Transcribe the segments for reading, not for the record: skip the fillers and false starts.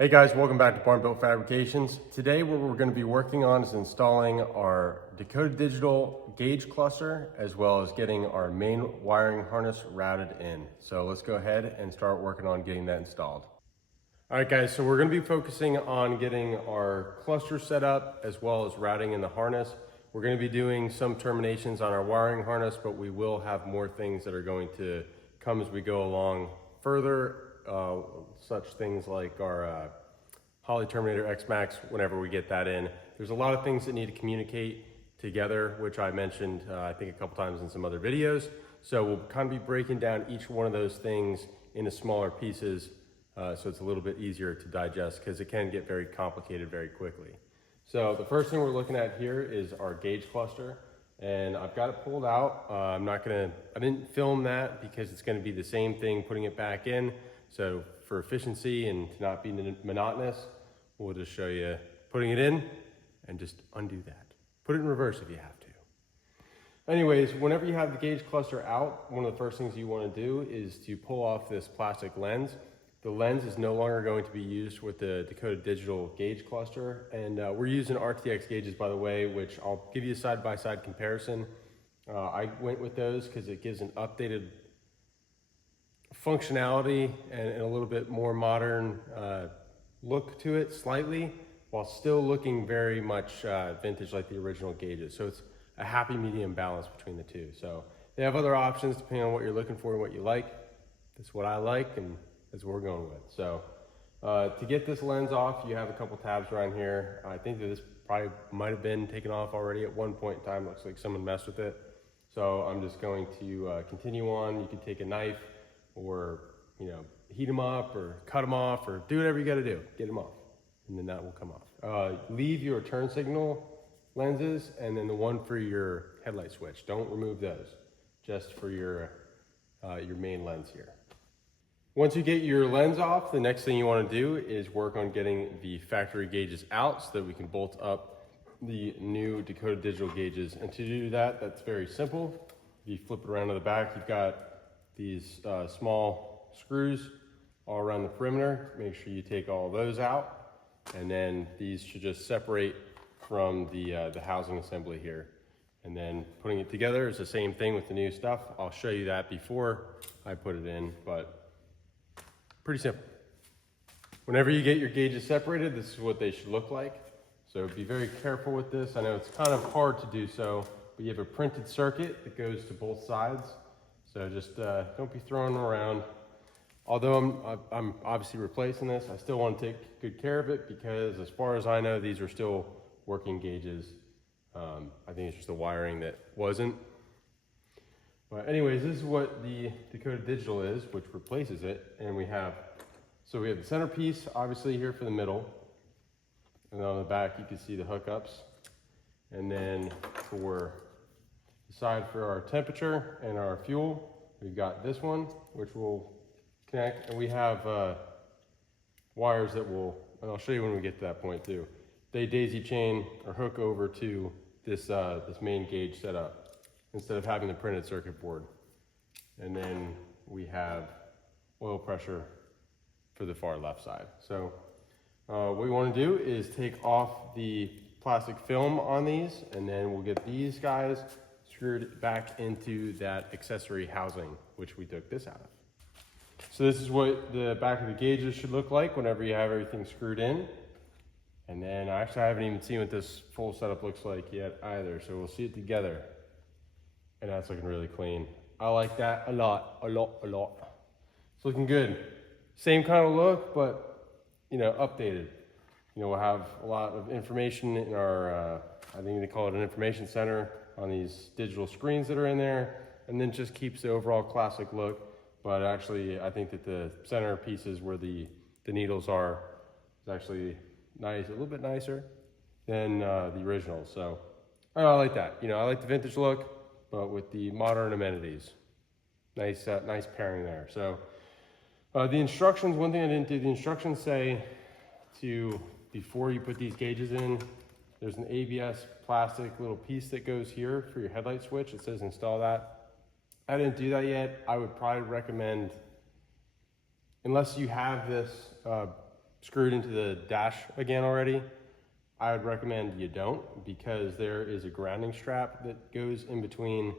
Hey guys, welcome back to Built Fabrications. Today what we're going to be working on is installing our Dakota Digital gauge cluster as well as getting our main wiring harness routed in. So let's go ahead and start working on getting that installed. All right guys, so we're going to be focusing on getting our cluster set up as well as routing in the harness. We're going to be doing some terminations on our wiring harness, but we will have more things that are going to come as we go along further. Such things like our Holley Terminator X-Max whenever we get that in. There's a lot of things that need to communicate together, which I mentioned I think a couple times in some other videos. So we'll kind of be breaking down each one of those things into smaller pieces so it's a little bit easier to digest because it can get very complicated very quickly. So the first thing we're looking at here is our gauge cluster, and I've got it pulled out. I didn't film that because it's going to be the same thing putting it back in. So for efficiency and to not be monotonous, we'll just show you putting it in and just undo that. Put it in reverse if you have to. Anyways, whenever you have the gauge cluster out, one of the first things you want to do is to pull off this plastic lens. The lens is no longer going to be used with the Dakota Digital gauge cluster, and we're using RTX gauges, by the way, which I'll give you a side-by-side comparison. I went with those because it gives an updated functionality and a little bit more modern look to it slightly, while still looking very much vintage like the original gauges. So it's a happy medium balance between the two. So they have other options depending on what you're looking for and what you like. That's what I like, and that's what we're going with. So to get this lens off, you have a couple tabs around here. I think that this probably might have been taken off already at one point in time. Looks like someone messed with it. So I'm just going to continue on. You can take a knife or, heat them up or cut them off or do whatever you got to do. Get them off, and then that will come off. Leave your turn signal lenses and then the one for your headlight switch. Don't remove those, just for your main lens here. Once you get your lens off, the next thing you want to do is work on getting the factory gauges out so that we can bolt up the new Dakota Digital gauges. And to do that, that's very simple. If you flip it around to the back, you've got these small screws all around the perimeter. Make sure you take all those out, and then these should just separate from the housing assembly here. And then putting it together is the same thing with the new stuff. I'll show you that before I put it in, but pretty simple. Whenever you get your gauges separated, this is what they should look like. So be very careful with this. I know it's kind of hard to do so, but you have a printed circuit that goes to both sides. So just don't be throwing them around. Although I'm obviously replacing this, I still want to take good care of it because as far as I know, these are still working gauges. I think it's just the wiring that wasn't. But anyways, this is what the Dakota Digital is, which replaces it. And we have the centerpiece obviously here for the middle. And on the back, you can see the hookups. And then for the side for our temperature and our fuel, we've got this one, which will connect, and we have wires that will, and I'll show you when we get to that point too. They daisy chain or hook over to this this main gauge setup instead of having the printed circuit board. And then we have oil pressure for the far left side. So what we want to do is take off the plastic film on these, and then we'll get these guys screwed back into that accessory housing, which we took this out of. So this is what the back of the gauges should look like whenever you have everything screwed in. And then actually I haven't even seen what this full setup looks like yet either, so we'll see it together. And that's looking really clean. I like that a lot. It's looking good. Same kind of look, but updated. We'll have a lot of information in our, I think they call it an information center, on these digital screens that are in there, and then just keeps the overall classic look. But actually, I think that the center pieces where the needles are is actually nice, a little bit nicer than the original. So I like that. I like the vintage look, but with the modern amenities. Nice pairing there. So the instructions, one thing I didn't do, the instructions say before you put these gauges in, there's an ABS plastic little piece that goes here for your headlight switch. It says install that. I didn't do that yet. I would probably recommend, unless you have this screwed into the dash again already, I would recommend you don't, because there is a grounding strap that goes in between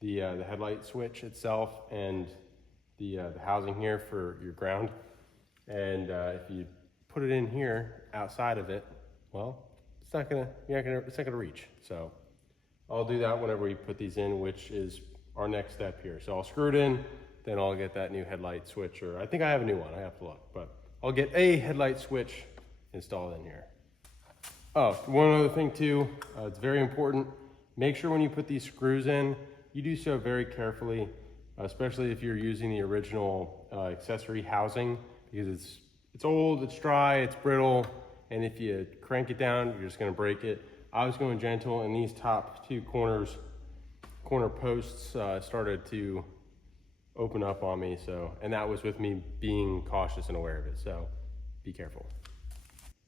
the headlight switch itself and the housing here for your ground. And if you put it in here outside of it, well, it's not gonna reach. So I'll do that whenever we put these in, which is our next step here. So I'll screw it in, then I'll get that new headlight switch, or I think I have a new one, I have to look, but I'll get a headlight switch installed in here. Oh, one other thing too, it's very important. Make sure when you put these screws in, you do so very carefully, especially if you're using the original accessory housing, because it's old, it's dry, it's brittle, and if you crank it down, you're just gonna break it. I was going gentle, and these top two corner posts started to open up on me, and that was with me being cautious and aware of it, so be careful.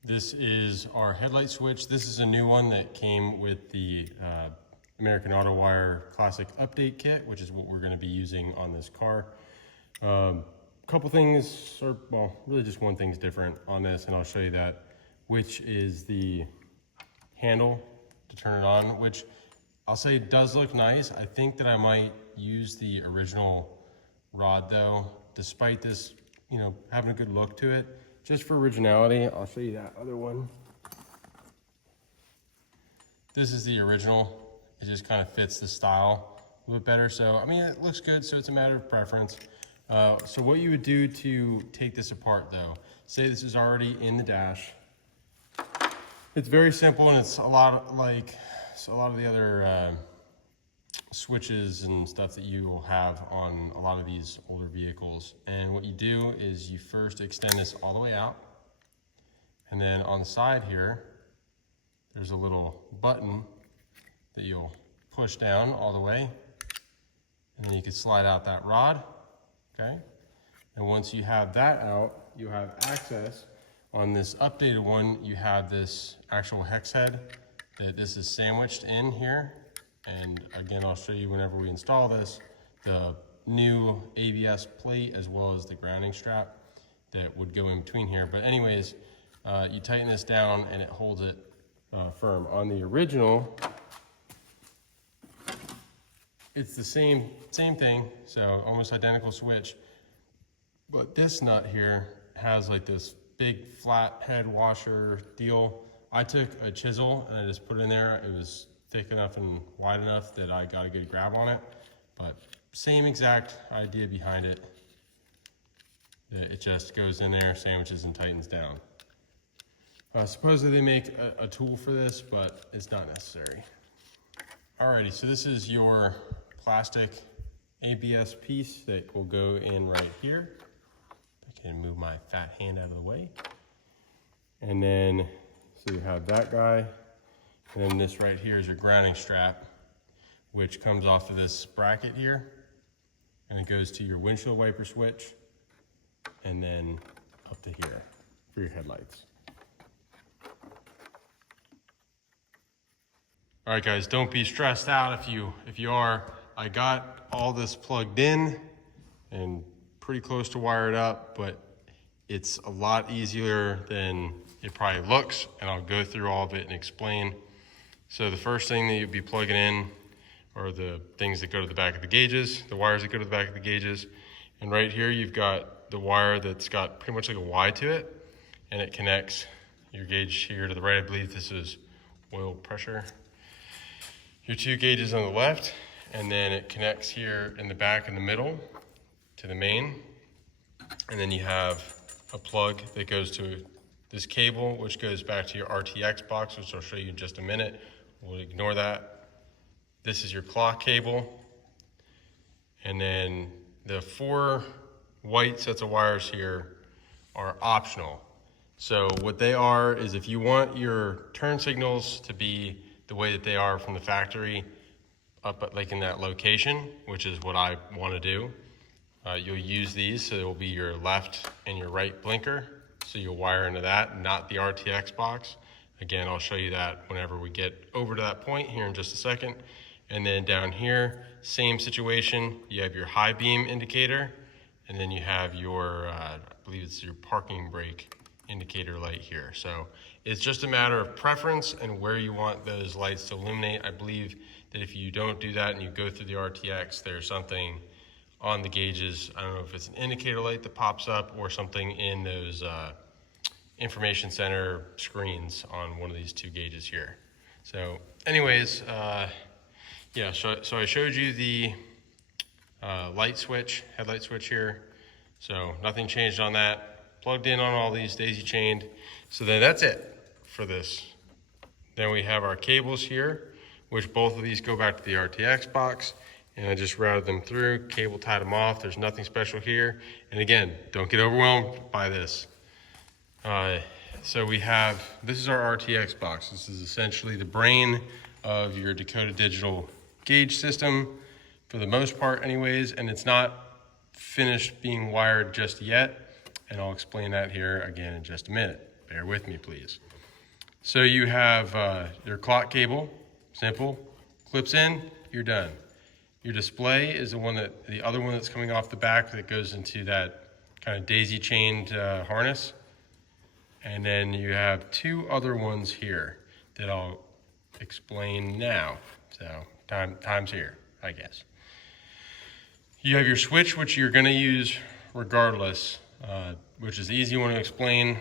This is our headlight switch. This is a new one that came with the American Autowire Classic Update Kit, which is what we're going to be using on this car. Couple things, or well, really just one thing's different on this, and I'll show you that, which is the handle to turn it on, which I'll say does look nice. I think that I might use the original rod though, despite this, you know, having a good look to it. Just for originality, I'll show you that other one. This is the original. It just kind of fits the style a little bit better. So, I mean, it looks good, so it's a matter of preference. So what you would do to take this apart though, say this is already in the dash. It's very simple, and it's a lot like a lot of the other switches and stuff that you will have on a lot of these older vehicles. And what you do is you first extend this all the way out, and then on the side here there's a little button that you'll push down all the way, and then you can slide out that rod. Okay, and once you have that out, you have access. On this updated one, you have this actual hex head that this is sandwiched in here. And again, I'll show you whenever we install this, the new ABS plate as well as the grounding strap that would go in between here. But anyways, you tighten this down and it holds it firm. On the original, it's the same thing, so almost identical switch. But this nut here has like this big flat head washer deal. I took a chisel and I just put it in there. It was thick enough and wide enough that I got a good grab on it. But same exact idea behind it. It just goes in there, sandwiches, and tightens down. Supposedly they make a tool for this, but it's not necessary. Alrighty, so this is your plastic ABS piece that will go in right here. I can move my fat hand out of the way. And then, so you have that guy. And then this right here is your grounding strap, which comes off of this bracket here. And it goes to your windshield wiper switch, and then up to here for your headlights. All right, guys, don't be stressed out if you are. I got all this plugged in and pretty close to wired up, but it's a lot easier than it probably looks, and I'll go through all of it and explain. So the first thing that you'd be plugging in are the things that go to the back of the gauges, the wires that go to the back of the gauges. And right here you've got the wire that's got pretty much like a Y to it, and it connects your gauge here to the right. I believe this is oil pressure. Your two gauges on the left, and then it connects here in the back in the middle to the main. And then you have a plug that goes to this cable, which goes back to your RTX box, which I'll show you in just a minute. We'll ignore that. This is your clock cable. And then the 4 white sets of wires here are optional. So what they are is, if you want your turn signals to be the way that they are from the factory up at, like in that location, which is what I want to do, you'll use these. So it will be your left and your right blinker. So you'll wire into that, not the RTX box. Again, I'll show you that whenever we get over to that point here in just a second. And then down here, same situation. You have your high beam indicator, and then you have your, I believe it's your parking brake indicator light here. So it's just a matter of preference and where you want those lights to illuminate. I believe that if you don't do that and you go through the RTX, there's something on the gauges. I don't know if it's an indicator light that pops up or something in those information center screens on one of these two gauges here. So anyways, yeah, so I showed you the light switch, headlight switch here. So nothing changed on that. Plugged in on all these, daisy chained. So then that's it for this. Then we have our cables here, which both of these go back to the RTX box. And I just routed them through, cable tied them off. There's nothing special here. And again, don't get overwhelmed by this. So we have, this is our RTX box. This is essentially the brain of your Dakota Digital gauge system, for the most part anyways, and it's not finished being wired just yet. And I'll explain that here again in just a minute. Bear with me, please. So you have your clock cable, simple, clips in, you're done. Your display is the other one that's coming off the back that goes into that kind of daisy chained harness. And then you have two other ones here that I'll explain now. So time's here, I guess. You have your switch, which you're gonna use regardless, which is the easy one to explain.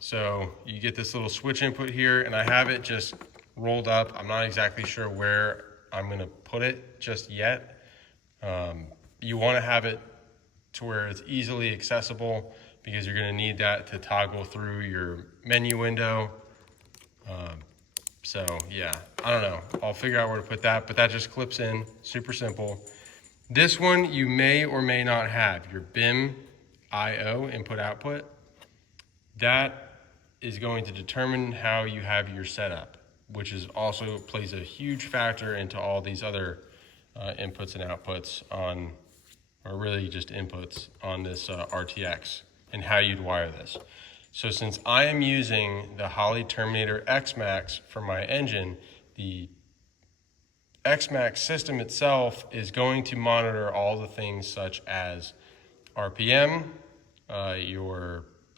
So you get this little switch input here, and I have it just rolled up. I'm not exactly sure where I'm gonna put it just yet. You wanna have it to where it's easily accessible, because you're gonna need that to toggle through your menu window. So yeah, I don't know. I'll figure out where to put that, but that just clips in, super simple. This one you may or may not have, your BIM IO, input output. That is going to determine how you have your setup, which is also plays a huge factor into all these other inputs and outputs on, or really just inputs on this RTX and how you'd wire this. So since I am using the Holley Terminator X-Max for my engine, the X-Max system itself is going to monitor all the things such as RPM,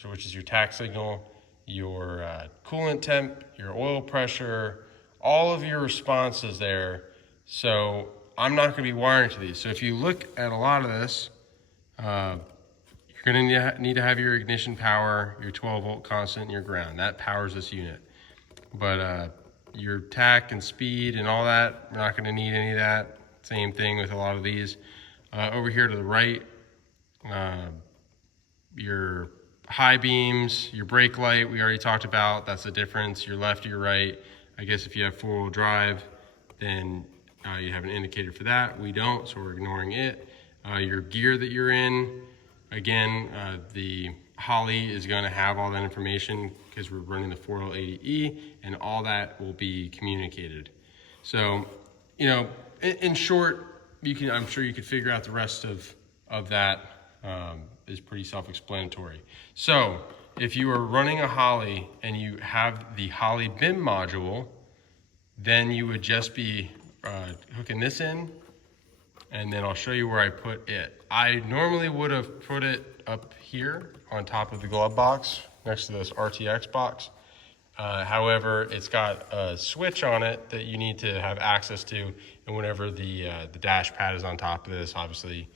which is your tach signal, your coolant temp, your oil pressure, all of your responses there. So I'm not going to be wiring to these. So if you look at a lot of this, you're going to need to have your ignition power, your 12-volt constant, and your ground. That powers this unit. But your tach and speed and all that, we're not going to need any of that. Same thing with a lot of these. Over here to the right, your high beams, your brake light, we already talked about. That's the difference. Your left, your right. I guess if you have four-wheel drive, then you have an indicator for that. We don't, so we're ignoring it. Your gear that you're in, again, the Holley is going to have all that information because we're running the 4L80E, and all that will be communicated. So, you know, in short, I'm sure you could figure out the rest of that. Is pretty self-explanatory. So if you are running a Holley and you have the Holley BIM module, then you would just be hooking this in, and then I'll show you where I put it. I normally would have put it up here on top of the glove box next to this RTX box. However, it's got a switch on it that you need to have access to, and whenever the dash pad is on top of this, obviously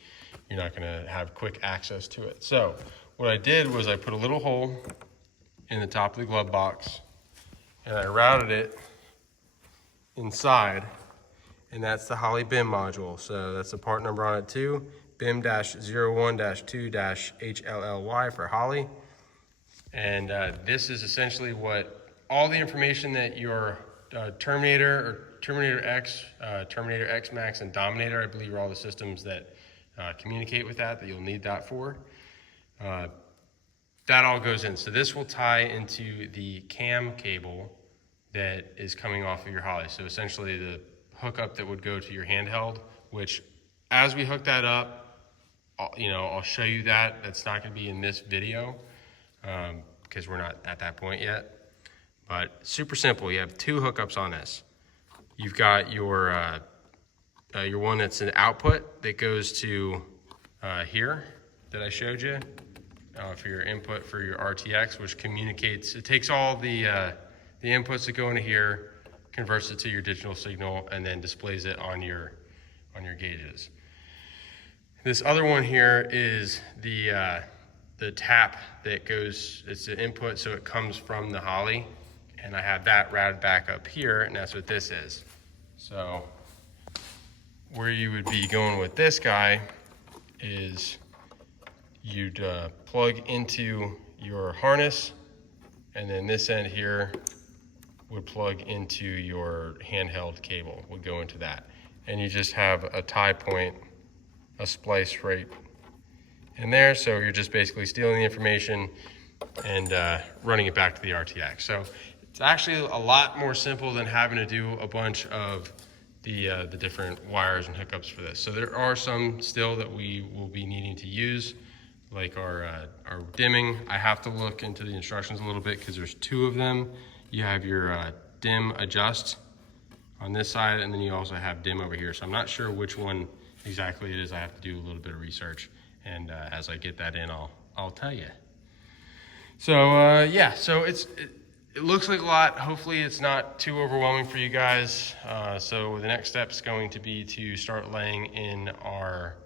you're not gonna have quick access to it. So what I did was I put a little hole in the top of the glove box, and I routed it inside, and that's the Holley BIM module. So that's the part number on it too, BIM-01-2-HLLY for Holley. And this is essentially what all the information that your Terminator or Terminator X, Terminator X Max, and Dominator, I believe, are all the systems that communicate with that you'll need that for. That all goes in. So this will tie into the cam cable that is coming off of your Holley. So essentially the hookup that would go to your handheld, which as we hook that up, I'll show you that. That's not going to be in this video because we're not at that point yet. But super simple. You have two hookups on this. You've got your one that's an output that goes to here that I showed you. for your input for your RTX, which communicates, it takes all the inputs that go into here, converts it to your digital signal, and then displays it on your gauges. This other one here is the tap that goes, it's the input, so it comes from the Holley, and I have that routed back up here, and that's what this is. So where you would be going with this guy is you'd plug into your harness, and then this end here would plug into your handheld cable, would go into that. And you just have a tie point, a splice right in there, so you're just basically stealing the information and running it back to the RTX. So it's actually a lot more simple than having to do a bunch of the different wires and hookups for this. So there are some still that we will be needing to use, like our dimming. I have to look into the instructions a little bit because there's two of them. You have your dim adjust on this side, and then you also have dim over here. So I'm not sure which one exactly it is. I have to do a little bit of research, and as I get that in, I'll tell you. So yeah, so it looks like a lot. Hopefully it's not too overwhelming for you guys. So the next step is going to be to start laying in our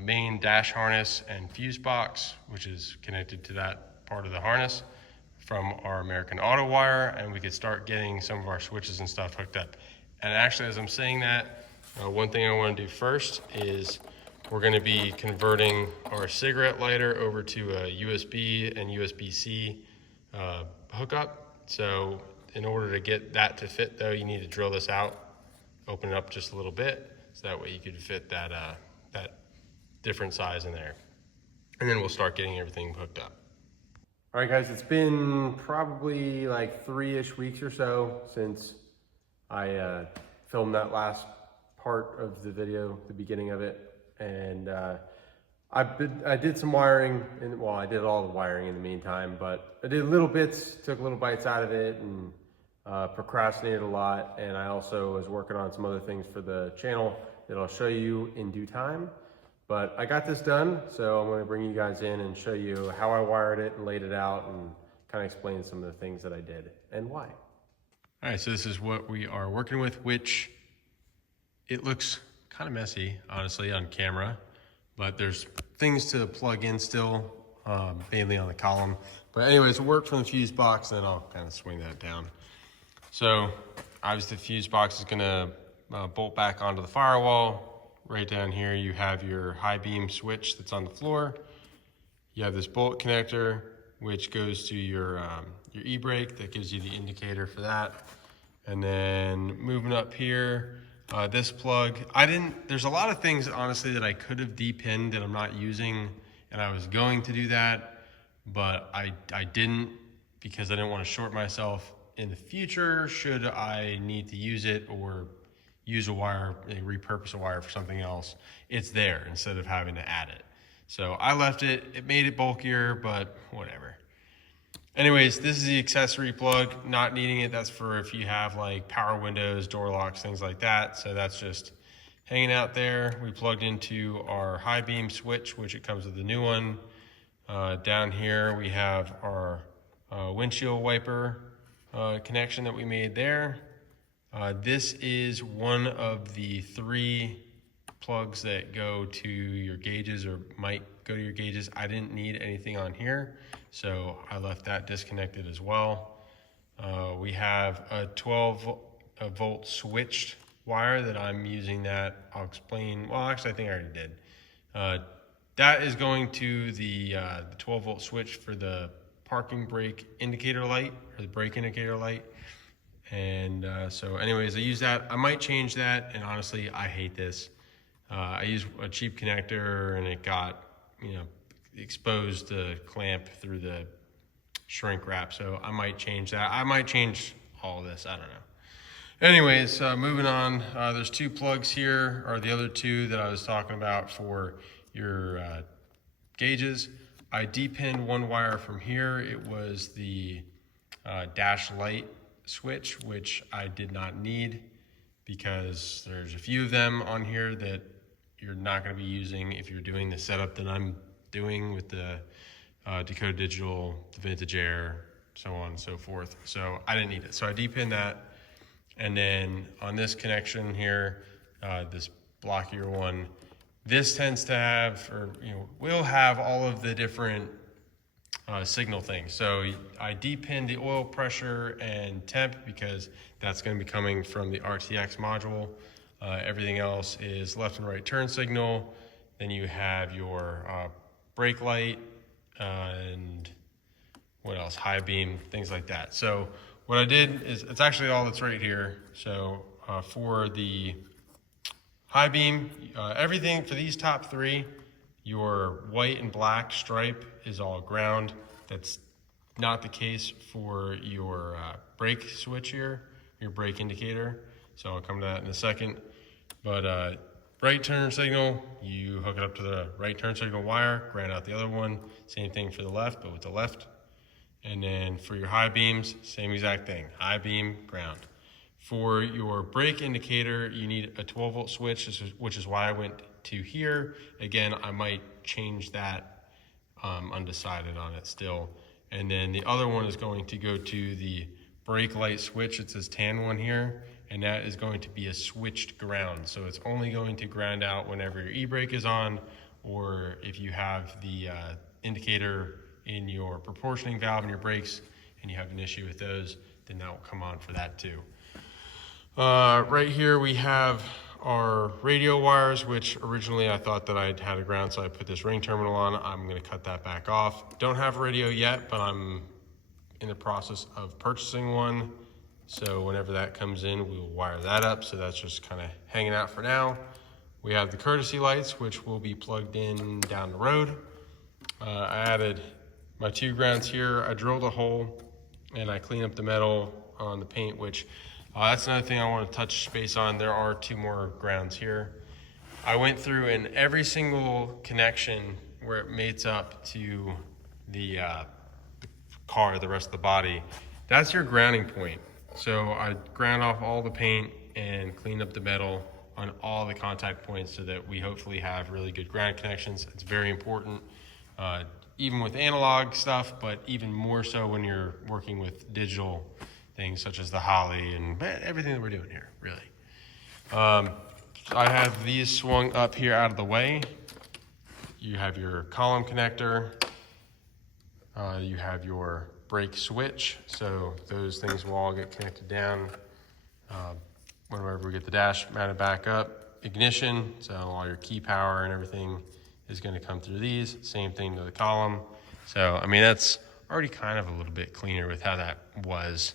main dash harness and fuse box, which is connected to that part of the harness from our American Autowire, and we could start getting some of our switches and stuff hooked up. And actually, as I'm saying that, one thing I want to do first is we're going to be converting our cigarette lighter over to a USB and USB-C hookup. So in order to get that to fit, though, you need to drill this out, open it up just a little bit, so that way you could fit that that different size in there. And then we'll start getting everything hooked up. All right, guys, it's been probably like 3-ish weeks or so since I filmed that last part of the video, the beginning of it. And I did some wiring, and well, I did all the wiring in the meantime, but I did little bits, took little bites out of it, and procrastinated a lot. And I also was working on some other things for the channel that I'll show you in due time. But I got this done, so I'm going to bring you guys in and show you how I wired it and laid it out, and kind of explain some of the things that I did and why. All right, so this is what we are working with, which it looks kind of messy, honestly, on camera, but there's things to plug in still, mainly on the column. But anyways, it worked from the fuse box, and then I'll kind of swing that down. So obviously the fuse box is going to bolt back onto the firewall. Right down here, you have your high beam switch that's on the floor. You have this bolt connector, which goes to your e-brake that gives you the indicator for that. And then moving up here, this plug, there's a lot of things, honestly, that I could have depinned that I'm not using, and I was going to do that, but I didn't, because I didn't want to short myself in the future should I need to use it or use a wire, repurpose a wire for something else. It's there instead of having to add it. So I left it. It made it bulkier, but whatever. Anyways, this is the accessory plug. Not needing it. That's for if you have like power windows, door locks, things like that. So that's just hanging out there. We plugged into our high beam switch, which it comes with a new one. Down here we have our windshield wiper connection that we made there. This is one of the 3 plugs that go to your gauges or might go to your gauges. I didn't need anything on here, so I left that disconnected as well. We have a 12-volt switched wire that I'm using that I'll explain. Well, actually, I think I already did. That is going to the 12-volt switch for the parking brake indicator light, or the brake indicator light. And so anyways, I use that. I might change that, and honestly, I hate this. I use a cheap connector, and it got, exposed the clamp through the shrink wrap, so I might change that. I might change all of this, I don't know. Anyways, moving on, there's 2 plugs here, or the other 2 that I was talking about for your gauges. I depinned one wire from here. It was the dash light switch, which I did not need because there's a few of them on here that you're not going to be using if you're doing the setup that I'm doing with the Dakota Digital, the Vintage Air, so on and so forth. So I didn't need it. So I depinned that. And then on this connection here, this blockier one, this tends to have, or will have all of the different signal things. So I depinned the oil pressure and temp because that's going to be coming from the RTX module. Everything else is left and right turn signal. Then you have your brake light and what else? High beam, things like that. So what I did is, it's actually all that's right here. So for the high beam, everything for these top three, your white and black stripe is all ground. That's not the case for your brake switch here, your brake indicator. So I'll come to that in a second. But right turn signal, you hook it up to the right turn signal wire, ground out the other one. Same thing for the left, but with the left. And then for your high beams, same exact thing, high beam, ground. For your brake indicator, you need a 12-volt switch, which is why I went to here. Again, I might change that, undecided on it still. And then the other one is going to go to the brake light switch. It says tan one here, and that is going to be a switched ground. So it's only going to ground out whenever your e-brake is on, or if you have the indicator in your proportioning valve in your brakes and you have an issue with those, then that will come on for that too. Right here we have our radio wires, which originally I thought that I had a ground, so I put this ring terminal on. I'm going to cut that back off. Don't have a radio yet, but I'm in the process of purchasing one. So whenever that comes in, we will wire that up. So that's just kind of hanging out for now. We have the courtesy lights, which will be plugged in down the road. I added my 2 grounds here. I drilled a hole and I cleaned up the metal on the paint, which that's another thing I want to touch base on. There are 2 more grounds here. I went through in every single connection where it mates up to the car, the rest of the body. That's your grounding point. So I ground off all the paint and cleaned up the metal on all the contact points so that we hopefully have really good ground connections. It's very important. Even with analog stuff, but even more so when you're working with digital things such as the Holley and everything that we're doing here, really. I have these swung up here out of the way. You have your column connector. You have your brake switch. So those things will all get connected down whenever we get the dash mounted back up. Ignition, so all your key power and everything is going to come through these. Same thing to the column. So, I mean, that's already kind of a little bit cleaner with how that was.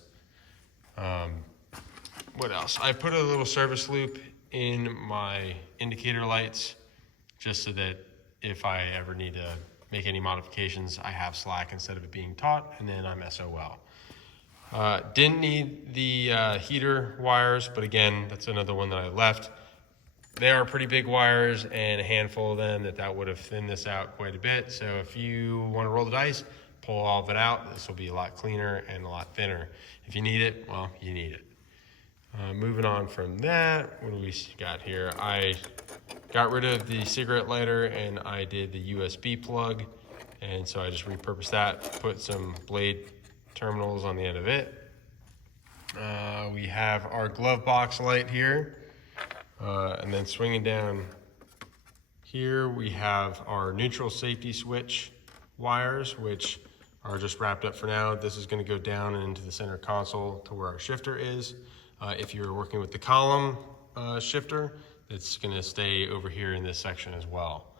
What else? I put a little service loop in my indicator lights just so that if I ever need to make any modifications, I have slack instead of it being taut, and then I'm SOL. Didn't need the heater wires, but again, that's another one that I left. They are pretty big wires, and a handful of them that would have thinned this out quite a bit. So if you want to roll the dice, pull all of it out. This will be a lot cleaner and a lot thinner. If you need it, well, you need it. Moving on from that, what do we got here? I got rid of the cigarette lighter and I did the USB plug. And so I just repurposed that, put some blade terminals on the end of it. We have our glove box light here. And then swinging down here, we have our neutral safety switch wires, which are just wrapped up for now. This is going to go down into the center console to where our shifter is. If you're working with the column shifter, it's going to stay over here in this section as well.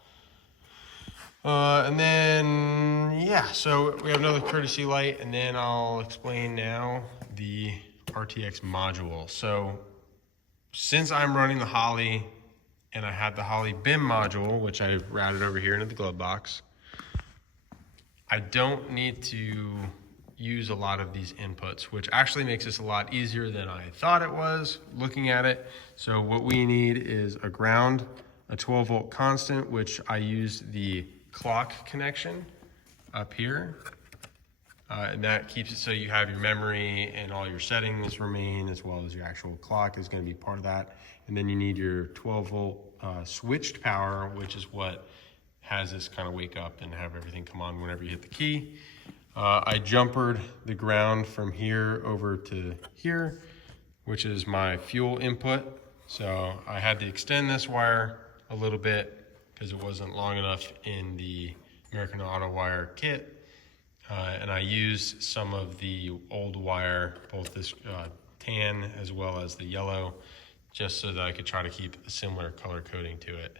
And then, yeah, so we have another courtesy light, and then I'll explain now the RTX module. So since I'm running the Holley and I have the Holley BIM module, which I routed over here into the glove box, I don't need to use a lot of these inputs, which actually makes this a lot easier than I thought it was looking at it. So what we need is a ground, a 12-volt constant, which I used the clock connection up here. And that keeps it so you have your memory and all your settings remain, as well as your actual clock is going to be part of that. And then you need your 12-volt switched power, which is what has this kind of wake up and have everything come on whenever you hit the key. I jumpered the ground from here over to here, which is my fuel input. So I had to extend this wire a little bit because it wasn't long enough in the American Autowire kit. And I used some of the old wire, both this tan as well as the yellow, just so that I could try to keep a similar color coding to it.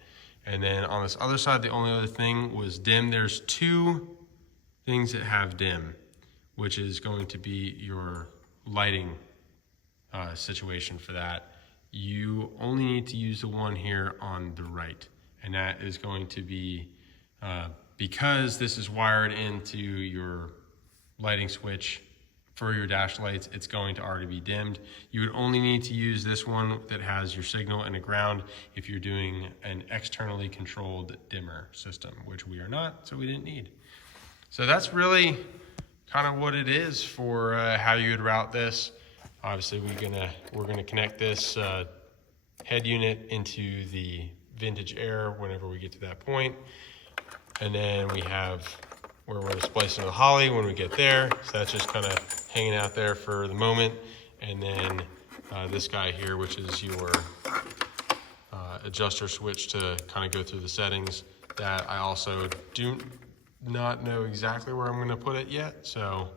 And then on this other side, the only other thing was dim. There's two things that have dim, which is going to be your lighting situation for that. You only need to use the one here on the right. And that is going to be, because this is wired into your lighting switch for your dash lights, it's going to already be dimmed. You would only need to use this one that has your signal and a ground if you're doing an externally controlled dimmer system, which we are not, so we didn't need. So that's really kind of what it is for how you would route this. Obviously, we're gonna connect this head unit into the vintage air whenever we get to that point. And then we have where we're splicing the Holley when we get there. So that's just kind of hanging out there for the moment. And then this guy here, which is your adjuster switch to kind of go through the settings, that I also do not know exactly where I'm gonna put it yet. So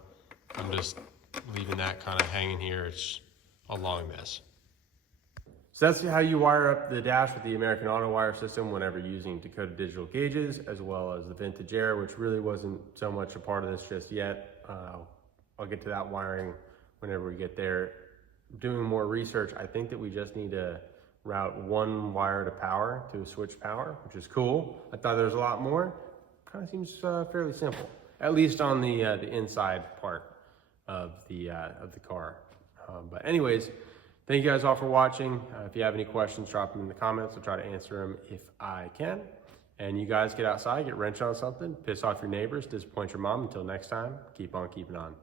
I'm just leaving that kind of hanging here. It's along this. So that's how you wire up the dash with the American Autowire system whenever using Dakota Digital gauges, as well as the vintage air, which really wasn't so much a part of this just yet. I'll get to that wiring whenever we get there. Doing more research, I think that we just need to route one wire to power, to a switch power, which is cool. I thought there was a lot more. Kind of seems fairly simple, at least on the inside part of the car. But anyways, thank you guys all for watching. If you have any questions, drop them in the comments. I'll try to answer them if I can. And you guys get outside, get wrenched on something, piss off your neighbors, disappoint your mom. Until next time, keep on keeping on.